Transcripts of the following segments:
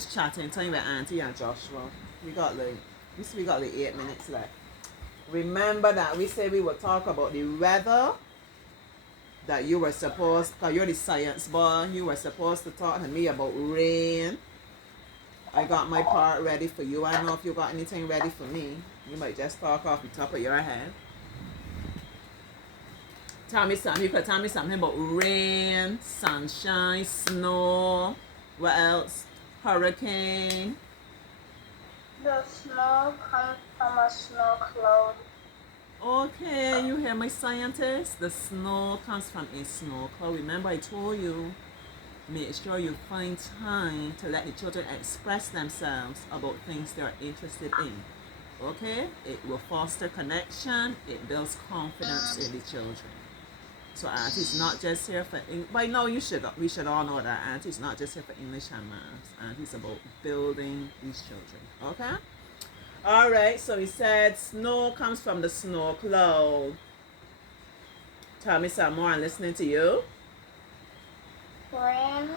is chatting, telling with Auntie and Joshua. We got like 8 minutes left. Remember that we said we would talk about the weather. That you were supposed, because you're the science boy, you were supposed to talk to me about rain. I got my part ready for you. I don't know if you got anything ready for me. You might just talk off the top of your head. Tell me something. You could tell me something about rain, sunshine, snow. What else? Hurricane. The snow comes from a snow cloud. Okay, you hear my scientist? The snow comes from a snow cloud. Remember I told you, make sure you find time to let the children express themselves about things they are interested in. Okay? It will foster connection. It builds confidence in the children. So Auntie's not just here for English. By now we should all know that Auntie's not just here for English and maths. Auntie's about building these children. Okay? Alright, so he said snow comes from the snow cloud. Tell me some more, I'm listening to you. Rain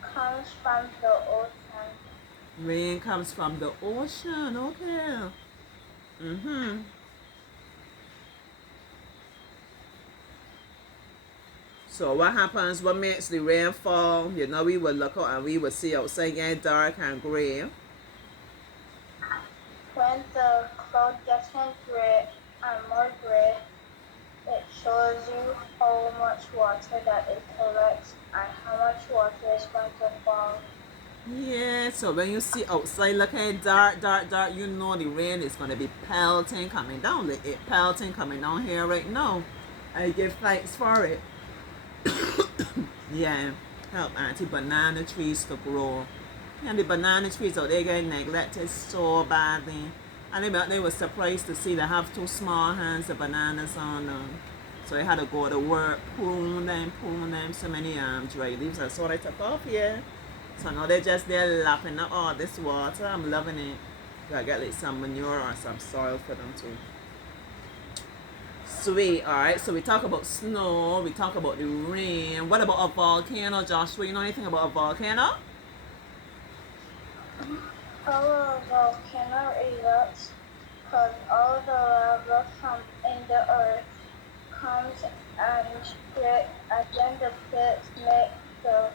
comes from the ocean. Rain comes from the ocean, okay. So what happens, what makes the rain fall? You know, we will look out and we will see outside getting dark and gray. When the cloud gets gray and more gray, it shows you how much water that it collects and how much water is going to fall. Yeah, so when you see outside looking dark, you know the rain is going to be pelting coming down. Like it pelting coming down here right now. I give thanks for it. Yeah, help Auntie banana trees to grow. And the banana trees out there getting neglected so badly. And they were surprised to see they have 2 small hands of bananas on them. So they had to go to work, prune them, so many dry leaves. That's all I took off here. So now they're just there lapping up all this water. I'm loving it. Gotta get like some manure or some soil for them too. Sweet, alright, so we talk about snow, we talk about the rain. What about a volcano, Joshua? You know anything about a volcano? Our volcano erupts because all the lava from in the earth comes and split, and then the plates make the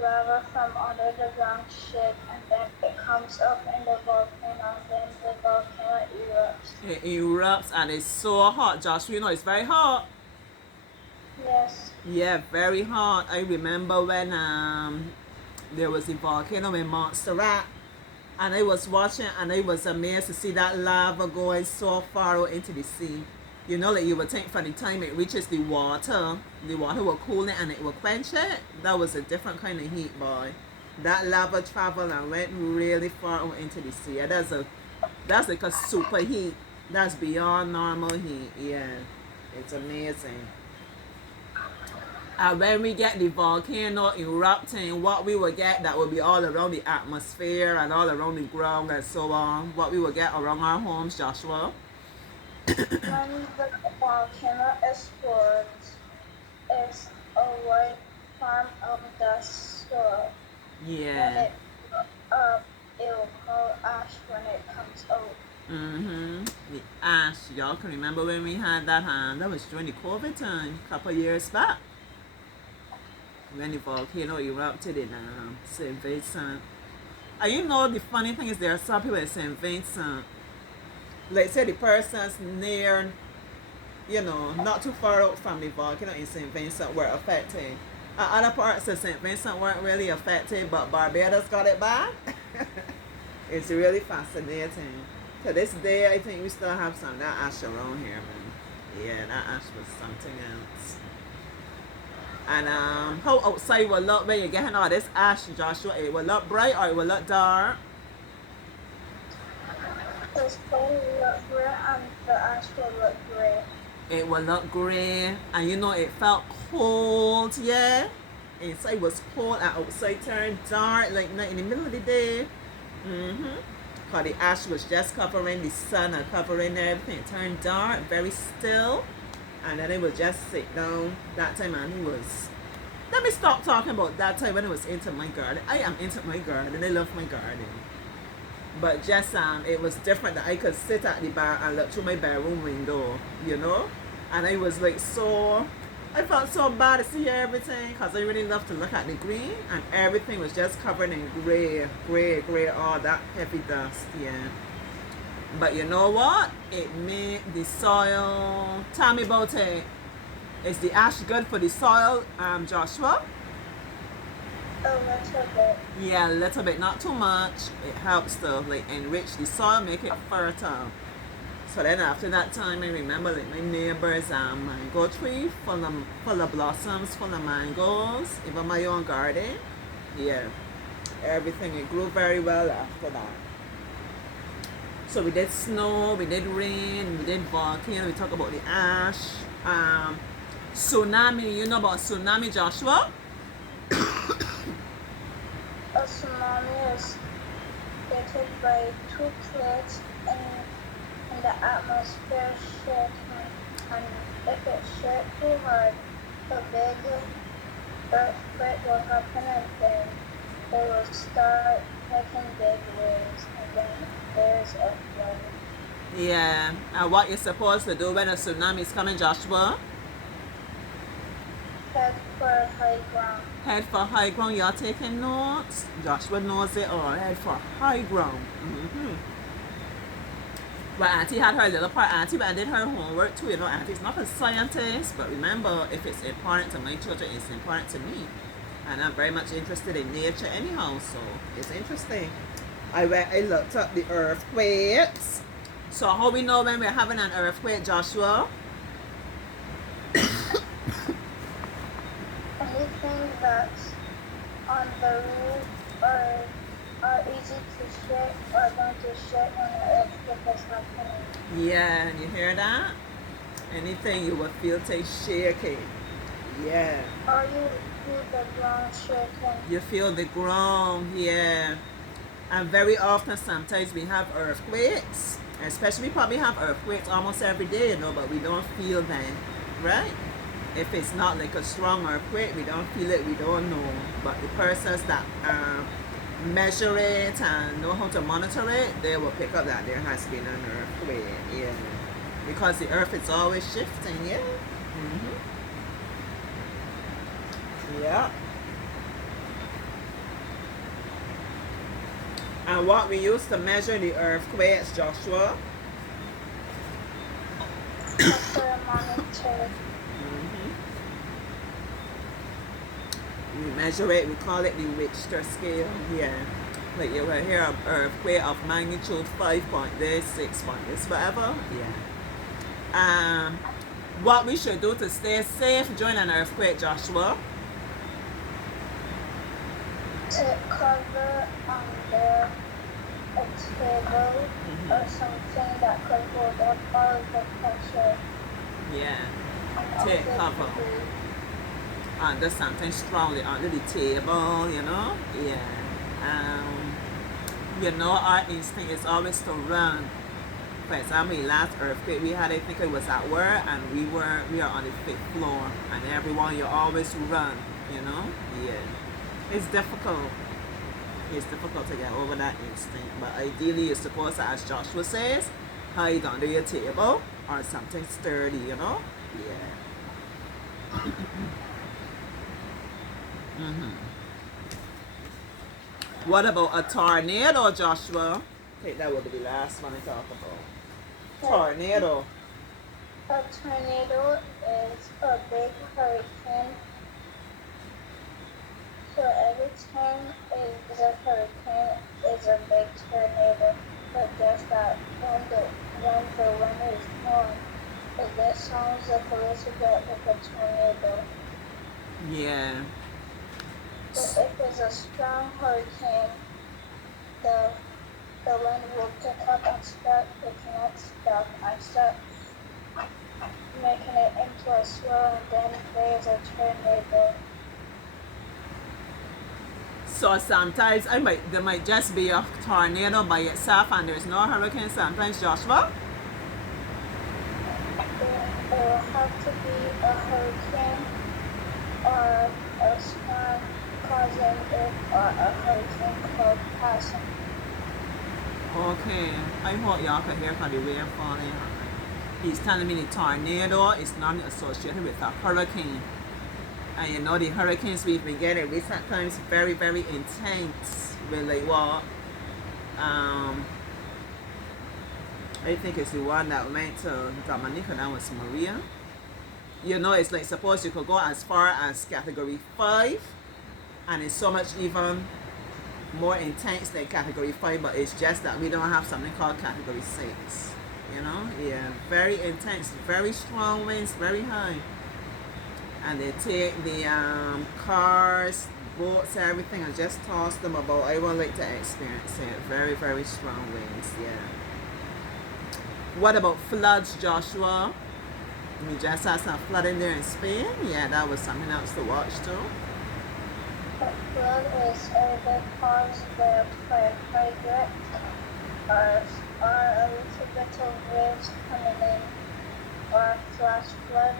lava from under the ground shake, and then it comes up in the volcano, and then the volcano erupts. It erupts and it's so hot, Joshua. You know it's very hot. Yes. Yeah, very hot. I remember when there was a volcano in Montserrat, and I was watching and I was amazed to see that lava going so far out into the sea. You know, like you would think from the time it reaches the water will cool it and it will quench it. That was a different kind of heat, boy. That lava traveled and went really far out into the sea. That's like a super heat. That's beyond normal heat. Yeah, it's amazing. And when we get the volcano erupting, what we will get that will be all around the atmosphere and all around the ground and so on. What we will get around our homes, Joshua. When the volcano explodes, it's a white farm of dust storm. Yeah. It will call ash when it comes out. The ash. Y'all can remember when we had that was during the COVID time, a couple years back. When the volcano erupted in St. Vincent. And you know the funny thing is there are some people in St. Vincent, like say the person's near, you know, not too far out from the volcano in St. Vincent were affected. Other parts of St. Vincent weren't really affected, but Barbados got it bad. It's really fascinating. To this day, I think we still have some of that ash around here, man. Yeah, that ash was something else. And how outside will look when you're getting all this ash, Joshua? It will look bright or it will look dark? The sky will look gray and the ash will look gray. It will look gray, and you know it felt cold, yeah? Inside was cold and outside turned dark, like not in the middle of the day. Because the ash was just covering the sun and covering everything. It turned dark, very still. And then it would just sit down that time, and it was let me stop talking about that time when I was into my garden. I am into my garden. I love my garden. But just it was different that I could sit at the bar and look through my bedroom window, you know? And I was like so, I felt so bad to see everything because I really love to look at the green and everything was just covered in gray, all that heavy dust, yeah. But you know what? It made the soil, tell me about it. Is the ash good for the soil, Joshua? A little bit. Yeah, a little bit, not too much. It helps to like enrich the soil, make it fertile. So then after that time, I remember like my neighbors' mango tree full of blossoms, full of mangoes. Even my own garden, yeah, everything it grew very well after that. So we did snow, we did rain, we did volcano. We talk about the ash, tsunami. You know about tsunami, Joshua? A tsunami is created by two plates in the atmosphere shaking, and if it shakes too hard, a big earthquake will happen, and then they will start making big waves, and then there's a flood. Yeah. And what you're supposed to do when a tsunami is coming, Joshua? Head for high ground. Head for high ground. Y'all taking notes? Joshua knows it all. Head for high ground. But Auntie had her little part. Auntie did her homework too. You know, Auntie's not a scientist, but remember, if it's important to my children, it's important to me. And I'm very much interested in nature anyhow, so it's interesting. I looked up the earthquakes. So how we know when we're having an earthquake, Joshua? Anything that's on the roof or are easy to shake are going to shake when the earthquake is happening. Yeah, and you hear that? Anything you will feel shaking. Yeah. Or you feel the ground shaking. You feel the ground, yeah. And very often, sometimes we have earthquakes. Especially, we probably have earthquakes almost every day, you know, but we don't feel them, right? If it's not like a strong earthquake, we don't feel it, we don't know. But the persons that measure it and know how to monitor it, they will pick up that there has been an earthquake, yeah. Because the earth is always shifting, yeah. Yeah. And what we used to measure the earthquakes, Joshua? That's a monitor. We measure it, we call it the Richter scale, yeah. Like you will hear an earthquake of magnitude 5 point this, 6 point this, whatever, yeah. What we should do to stay safe during an earthquake, Joshua? To cover under a table or something that could hold up all of the pressure. Yeah. And Take also cover. to be Under something strongly under the table, you know? Yeah. You know, our instinct is always to run. For example, the last earthquake we had, I think it was at work, and we are on the 5th floor, and everyone, you always run, you know? Yeah. It's difficult. It's difficult to get over that instinct, but ideally you're supposed to, as Joshua says, hide under your table or something sturdy, you know? Yeah. What about a tornado, Joshua? Okay, that will be the last one I talk about. Tornado. a tornado is a big hurricane. So every time is a hurricane is a big tornado. But just that when the wind is strong, it just sounds like a little bit like a tornado. Yeah. But if it's a strong hurricane, the wind will pick up and start picking up stuff and start making it into a swirl, and then there's a tornado. So sometimes there might just be a tornado by itself and there's no hurricane sometimes, Joshua? There will have to be a hurricane or a storm causing it or a hurricane called passing. Okay, I hope y'all can hear how the rain falling. He's telling me the tornado is not associated with a hurricane. And you know the hurricanes we've been getting recent times very, very intense. Really what? I think it's the one that went to Dominica, that was Maria. You know, it's like suppose you could go as far as category 5, and it's so much even more intense than category 5, but it's just that we don't have something called category 6. You know, yeah, very intense, very strong winds, very high. And they take the cars, boats, everything, and just toss them about. I would like to experience it. Very, very strong winds, yeah. What about floods, Joshua? We just had some flooding there in Spain. Yeah, that was something else to watch too. A flood is a big cause where hydrate or a little bit of waves coming in, or flash flood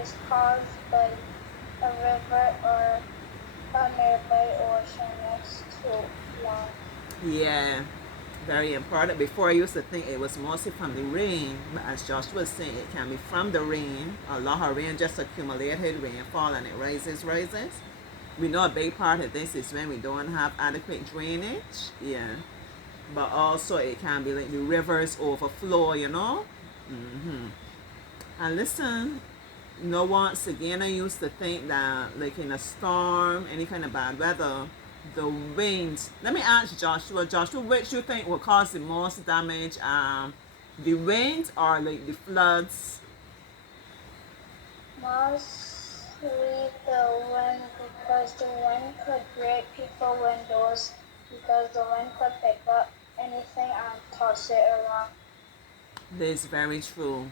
is caused by a river or a nearby ocean that's too long. Yeah, very important. Before I used to think it was mostly from the rain, but as Josh was saying, it can be from the rain. A lot of rain, just accumulated rainfall, and it rises. We know a big part of this is when we don't have adequate drainage. Yeah, but also it can be like the rivers overflow, you know. And listen, you know, once again, I used to think that like in a storm, any kind of bad weather, the winds. Let me ask Joshua. Joshua, which you think will cause the most damage? The winds or like the floods? Mostly the wind, because the wind could break people windows, because the wind could pick up anything and toss it around. This is very true.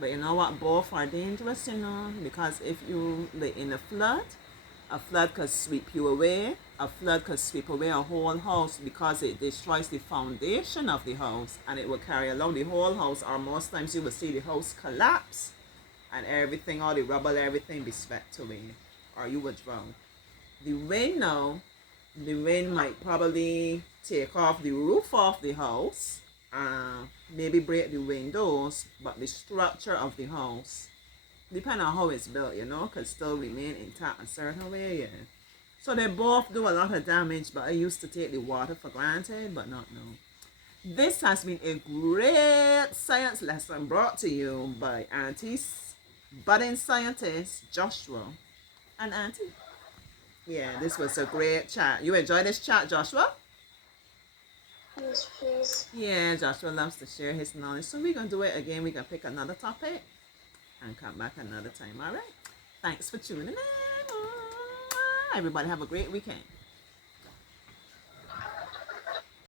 But you know what? Both are dangerous, you know, because if you like in a flood could sweep you away. A flood could sweep away a whole house because it destroys the foundation of the house, and it will carry along the whole house, or most times you will see the house collapse and everything, all the rubble, everything be swept away, or you would drown. The wind now, the wind might probably take off the roof of the house, maybe break the windows, but the structure of the house, depending on how it's built, you know, could still remain intact a certain way, yeah. So they both do a lot of damage, but I used to take the water for granted, but not now. This has been a great science lesson brought to you by Auntie's budding scientist Joshua and Auntie. Yeah, this was a great chat. You enjoyed this chat, Joshua? Yes, please. Yeah, Joshua loves to share his knowledge. So we're going to do it again. We're going to pick another topic and come back another time. All right. Thanks for tuning in. Everybody have a great weekend.